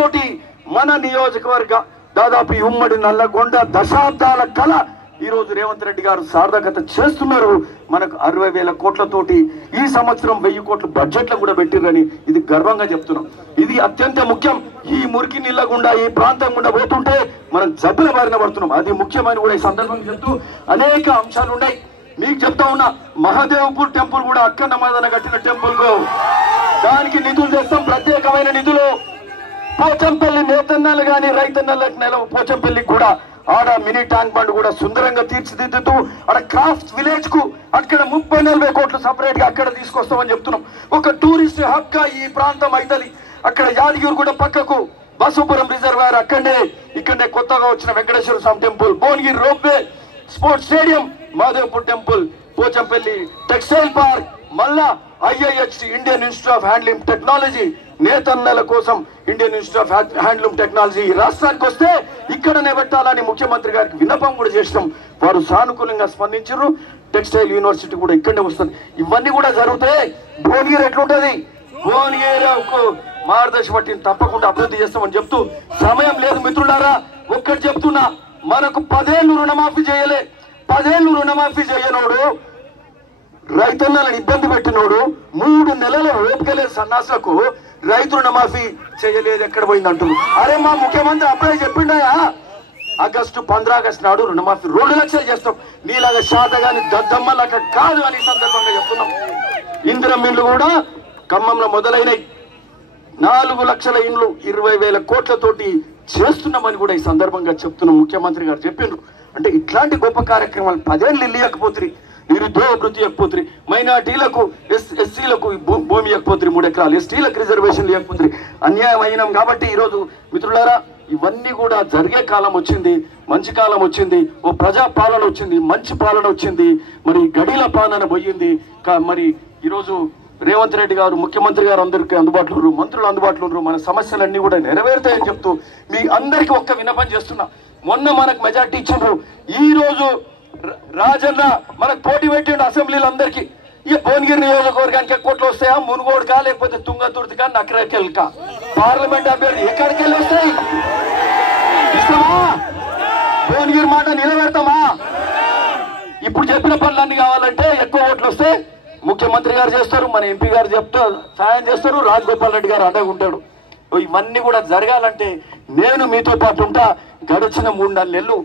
తోటి మన నియోజకవర్గ దాదాపు ఉమ్మడి నల్లగొండ దశాబ్దాల కళ ఈ రోజు రేవంత్ రెడ్డి గారు సార్థకత చేస్తున్నారు. మనకు 60,000 కోట్లతోటి ఈ సంవత్సరం 1000 కోట్ల బడ్జెట్లు కూడా పెట్టిరని ఇది గర్వంగా చెప్తున్నాం. ఇది అత్యంత ముఖ్యం. ఈ మురికి నీళ్ళ గుండా ఈ ప్రాంతం గుండా పోతుంటే మనం జబ్బుల బారిన పడుతున్నాం. అది ముఖ్యమైన కూడా ఈ సందర్భంగా చెప్తూ అనేక అంశాలు ఉన్నాయి. మీకు చెప్తా ఉన్నా, మహాదేవ్పూర్ టెంపుల్ కూడా అక్కన్న మాదన కట్టిన టెంపుల్ కు దానికి నిధులు తెస్తాం, ప్రత్యేకమైన నిధులు. పోచంపల్లి నేతన్నలు గాని రైతన్నలకు నెల పోచంపల్లికి కూడా ఆడ మినీ ట్యాంక్ బండ్ కూడా సుందరంగా తీర్చిదిద్దుతూ ఆడ క్రాఫ్ట్ విలేజ్ కు అక్కడ 30-40 కోట్లు సపరేట్ గా అక్కడ తీసుకొస్తామని చెప్తున్నాం. ఒక టూరిస్ట్ హబ్ గా ఈ ప్రాంతం అవుతుంది. అక్కడ యాదగిరి కూడా పక్కకు బసుపురం రిజర్వాయర్ ఇక్కడనే కొత్తగా వచ్చిన Venkateswara Swamy temple, Bhuvanagiri ropeway, sports stadium, Madhavpur temple, Pochampally textile park, మళ్ళా IIH Indian Institute of Handloom Technology, నేతన్నల కోసం Indian Institute of Handloom Technology రాష్ట్రానికి వస్తే ఇక్కడనే పెట్టాలని ముఖ్యమంత్రి గారికి విన్నపం కూడా చేసినాం. వారు సానుకూలంగా స్పందించారు. టెక్స్టైల్ యూనివర్సిటీ కూడా ఇక్కడనే వస్తుంది. ఇవన్నీ కూడా జరిగితే భువనగిరి ఎట్లుంటది, భువనగిరి మార్గదర్శ పట్టిని తప్పకుండా అభివృద్ధి చేస్తామని చెప్తూ సమయం లేదు మిత్రులారా. ఒక్కటి చెప్తున్నా, మనకు 10 ఏళ్ళు రుణమాఫీ చేయలే. 10 ఏళ్ళు రుణమాఫీ చేయనోడు, రైతన్నలను ఇబ్బంది పెట్టినోడు, 3 నెలల ఓపికలే సన్నాసులకు రైతు రుణమాఫీ చేయలేదు, ఎక్కడ పోయింది అంటున్నారు. అరే మా ముఖ్యమంత్రి అప్పుడే చెప్పిండాయా, ఆగస్టు 15 ఆగస్టు నాడు రుణమాఫీ 2 లక్షలు చేస్తాం. నీలాగా శాతగాని దద్దమ్మలాగా కాదు అని సందర్భంగా చెప్తున్నాం. ఇందిరమ్మ ఇండ్లు కూడా ఖమ్మంలో మొదలైనవి. 4 లక్షల ఇండ్లు 20,000 కోట్లతోటి చేస్తున్నామని కూడా ఈ సందర్భంగా చెప్తున్నాం. ముఖ్యమంత్రి గారు చెప్పిండ్రు. అంటే ఇట్లాంటి గొప్ప కార్యక్రమాలు 10 ఏళ్ళు ఇవ్వకపోతుంది, నిరుద్యోగ వృత్తి ఇవ్వకపోతుంది, మైనార్టీలకు ఎస్సీలకు భూమి ఇవ్వకపోతుంది, 3 ఎకరాలు, ఎస్టీలకు రిజర్వేషన్లు ఇవ్వకపోతుంది, అన్యాయం అయినాం. కాబట్టి ఈరోజు మిత్రులారా, ఇవన్నీ కూడా జరిగే కాలం వచ్చింది, మంచి కాలం వచ్చింది, ఓ ప్రజా పాలన వచ్చింది, మంచి పాలన వచ్చింది, మరి గడిల పాలన పోయింది. మరి ఈరోజు రేవంత్ రెడ్డి గారు ముఖ్యమంత్రి గారు అందరికీ అందుబాటులో ఉన్నారు, మంత్రులు అందుబాటులో ఉన్నారు, మన సమస్యలన్నీ కూడా నెరవేరుతాయని చెప్తూ మీ అందరికీ ఒక్క విన్నపం చేస్తున్నా. మొన్న మనకు మెజార్టీ ఇచ్చిండ్రు, ఈ రోజు రాజన్న మనకు పోటీ పెట్టిండు అసెంబ్లీలో అందరికీ. ఇక భువనగిరి నియోజకవర్గానికి కోట్లు వస్తాయా, మునుగోడుకా లేకపోతే తుంగతుర్తికా, నకరేకెల్కా, పార్లమెంట్ అభ్యర్థి ఎక్కడికి వెళ్ళి వస్తాయి? ఇస్తామా? భువనగిరి మాట నిలబెడతామా? ఇప్పుడు చెప్పిన పనులన్నీ కావాలంటే ఎక్కువ ఓట్లు వస్తే ముఖ్యమంత్రి గారు చేస్తారు, మన ఎంపీ గారు సాయం చేస్తారు, రాజగోపాల్ రెడ్డి గారు అండగా ఉంటాడు. ఇవన్నీ కూడా జరగాలంటే నేను మీతో పాటు ఉంటా. గడిచిన 3-4 నెలలు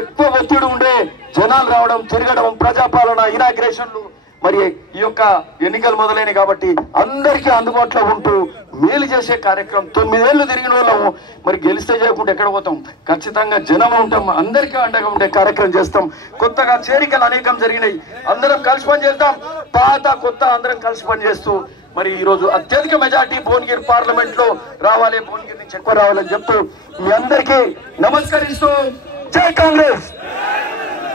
ఎక్కువ ఒత్తిడి ఉండే, జనాలు రావడం, తిరగడం, ప్రజాపాలన, ఇనాగ్రేషన్లు, మరి ఈ యొక్క ఎన్నికలు మొదలైనవి. కాబట్టి అందరికీ అందుబాటులో ఉంటూ మేలు చేసే కార్యక్రమం. 9 ఏళ్ళు తిరిగిన వాళ్ళము, మరి గెలిస్తే చేయకుండా ఎక్కడ పోతాం? ఖచ్చితంగా జనం ఉంటాం, అందరికీ అండగా ఉండే కార్యక్రమం చేస్తాం. కొత్తగా చేరికలు అనేకం జరిగినాయి, అందరం కలిసి పని చేద్దాం. పాత కొత్త అందరం కలిసి పని చేస్తూ మరి ఈ రోజు అత్యధిక మెజార్టీ భువనగిరి పార్లమెంట్ లో రావాలి, భువనగిరి నుంచి ఎక్కువ రావాలని చెప్తూ మీ అందరికీ నమస్కరిస్తూ జై కాంగ్రెస్.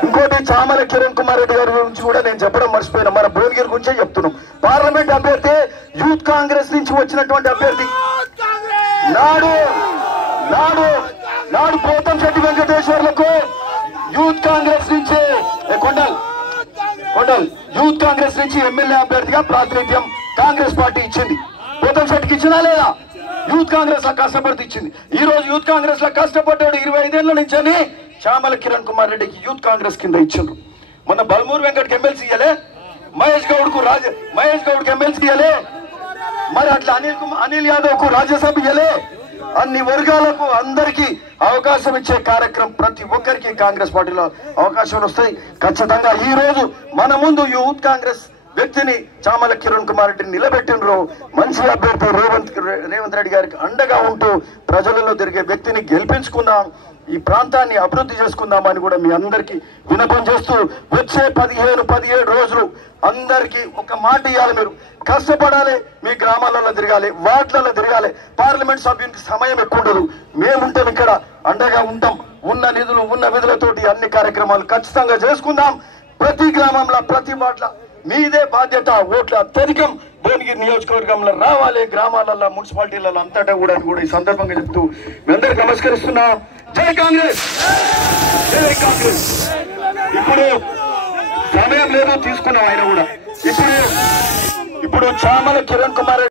ఇంకోటి, చామల కిరణ్ కుమార్ రెడ్డి గారి గురించి కూడా నేను చెప్పడం మర్చిపోయినా, మన భువనగిరి గురించే చెప్తున్నాం. పార్లమెంట్ అభ్యర్థి యూత్ కాంగ్రెస్ నుంచి వచ్చినటువంటి అభ్యర్థి నాడు పోతంశెట్టి వెంకటేశ్వర్లకు యూత్ కాంగ్రెస్ నుంచి కొండల్ యూత్ కాంగ్రెస్ నుంచి ఎమ్మెల్యే అభ్యర్థిగా ప్రాతినిధ్యం కాంగ్రెస్ పార్టీ ఇచ్చింది. పోతంశెట్టికి ఇచ్చినా లేదా? యూత్ కాంగ్రెస్ లో కష్టపడితే ఇచ్చింది. ఈ రోజు యూత్ కాంగ్రెస్ లో కష్టపడ్డాడు 25 ఏళ్ల నుంచి అని చామల కిరణ్ కుమార్ రెడ్డికి యూత్ కాంగ్రెస్ కింద ఇచ్చిండ్రు. మొన్న బల్మూరు వెంకట్కి ఎమ్మెల్సీ ఇయ్యలే, మహేష్ గౌడ్కు ఎమ్మెల్సీ ఇయ్యలే, మరి అట్లా అనిల్ యాదవ్ కు రాజ్యసభ ఇయ్యలే. అన్ని వర్గాలకు అందరికీ అవకాశం ఇచ్చే కార్యక్రమం ప్రతి ఒక్కరికి కాంగ్రెస్ పార్టీలో అవకాశాలు వస్తాయి. ఖచ్చితంగా ఈ రోజు మన ముందు యూత్ కాంగ్రెస్ వ్యక్తిని చామల కిరణ్ కుమార్ రెడ్డిని నిలబెట్టినరు. మంచి అభ్యర్థి రేవంత్ రెడ్డి గారికి అండగా ఉంటూ ప్రజలలో తిరిగే వ్యక్తిని గెలిపించుకుందాం, ఈ ప్రాంతాన్ని అభివృద్ధి చేసుకుందామని కూడా మీ అందరికీ విన్నపం చేస్తూ వచ్చే 15-17 రోజులు అందరికీ ఒక మాట ఇవ్వాలి. మీరు కష్టపడాలి, మీ గ్రామాలలో తిరగాలి, వార్డులలో తిరగాలి. పార్లమెంట్ సభ్యునికి సమయం ఎక్కువ ఉండదు, మేముంటాం ఇక్కడ, అండగా ఉంటాం. ఉన్న నిధులు ఉన్న విధులతోటి అన్ని కార్యక్రమాలు ఖచ్చితంగా చేసుకుందాం. ప్రతి గ్రామంలో ప్రతి వార్డులో మీదే బాధ్యత. ఓట్ల అత్యధికం భువనగిరి నియోజకవర్గంలో రావాలి, గ్రామాలలో మున్సిపాలిటీలలో అంతటా కూడా ఈ సందర్భంగా చెప్తూ మీ అందరికి నమస్కరిస్తున్నా. జై కాంగ్రెస్, జై కాంగ్రెస్. ఇప్పుడు సమయం లేదు, తీసుకున్నాం ఆయన కూడా. ఇప్పుడు చామల కిరణ్ కుమార్